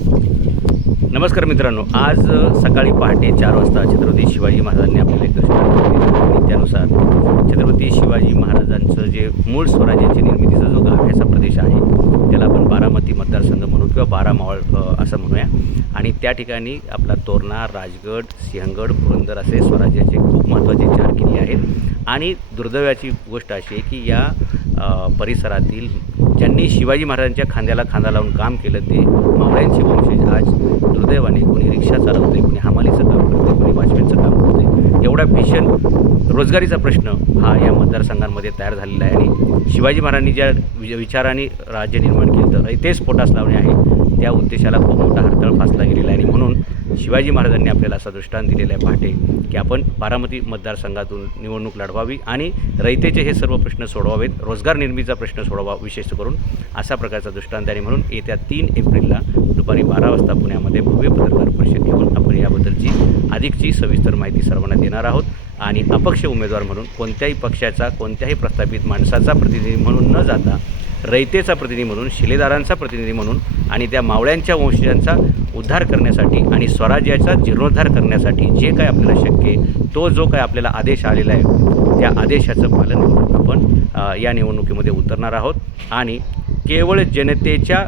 नमस्कार मित्रांनो आज सकाळी पहाटे चार वाजता छत्रपती शिवाजी महाराजांनी आपल्याला एक आणि त्यानुसार छत्रपती शिवाजी महाराजांचं जे मूळ स्वराज्याची निर्मितीचा जो गाभ्याचा प्रदेश आहे त्याला आपण बारामती मतदारसंघ म्हणू किंवा बारा मावळ असं म्हणूया. आणि त्या ठिकाणी आपला तोरणा राजगड सिंहगड पुरंदर असे स्वराज्याचे खूप महत्त्वाचे चार किल्ले आहेत. आणि दुर्दैवाची गोष्ट अशी आहे की या परिसरातील ज्यांनी शिवाजी महाराजांच्या खांद्याला खांदा लावून काम केलं ते मावळ्यांचे वंशज आज दुर्दैवाने कोणी रिक्षा चालवते कोणी हमालीचं काम करते कोणी वाचवेचं काम करते एवढा भीषण रोजगारीचा प्रश्न हा या मतदारसंघांमध्ये तयार झालेला आहे. आणि शिवाजी महाराजांनी ज्या विचाराने विचारांनी राज्य निर्माण केलं तर तेच पोटास लावणे आहे त्या उद्देशाला खूप मोठा हरतळ फासला गेलेला आहे. आणि म्हणून शिवाजी महाराजांनी आपल्याला असा दृष्टांत दिलेला आहे पहाटे की आपण बारामती मतदारसंघातून निवडणूक लढवावी आणि रयतेचे हे सर्व प्रश्न सोडवावेत रोजगार निर्मितीचा प्रश्न सोडवा विशेष करून असा प्रकारचा दृष्टांत आणि म्हणून येत्या तीन एप्रिलला दुपारी बारा वाजता पुण्यामध्ये भव्य पत्रकार परिषद घेऊन याबद्दलची अधिकची सविस्तर माहिती सर्वांना देणार आहोत. आणि अपक्ष उमेदवार म्हणून कोणत्याही पक्षाचा कोणत्याही प्रस्थापित माणसाचा प्रतिनिधी म्हणून न जाता रयतेचा प्रतिनिधी म्हणून शिलेदारांचा प्रतिनिधी म्हणून आणि त्या मावळ्यांच्या वंशजांचा उद्धार करण्यासाठी आणि स्वराज्याचा जीर्णोद्धार करण्यासाठी जे काय आपल्याला शक्य आहे तो जो काय आपल्याला आदेश आलेला आहे त्या आदेशाचं पालन करून आपण या निवडणुकीमध्ये उतरणार आहोत. आणि केवळ जनतेच्या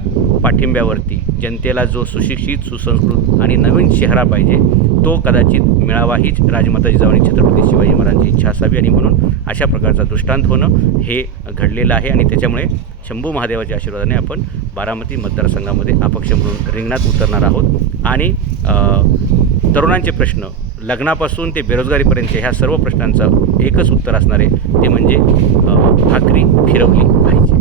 पाठिंब्यावरती जनतेला जो सुशिक्षित सुसंस्कृत आणि नवीन चेहरा पाहिजे तो कदाचित मिळावा हीच राजमाता जिजाऊ छत्रपती शिवाजी महाराजांची इच्छा असावी आणि म्हणून अशा प्रकारचा दृष्टांत होणं हे घडलेलं आहे आणि त्याच्यामुळे शंभू महादेवाच्या आशीर्वादाने आपण बारामती मतदारसंघामध्ये अपक्ष म्हणून रिंगणात उतरणार आहोत. आणि तरुणांचे प्रश्न लग्नापासून ते बेरोजगारीपर्यंत ह्या सर्व प्रश्नांचं एकच उत्तर असणार आहे ते म्हणजे भाकरी फिरवली पाहिजे.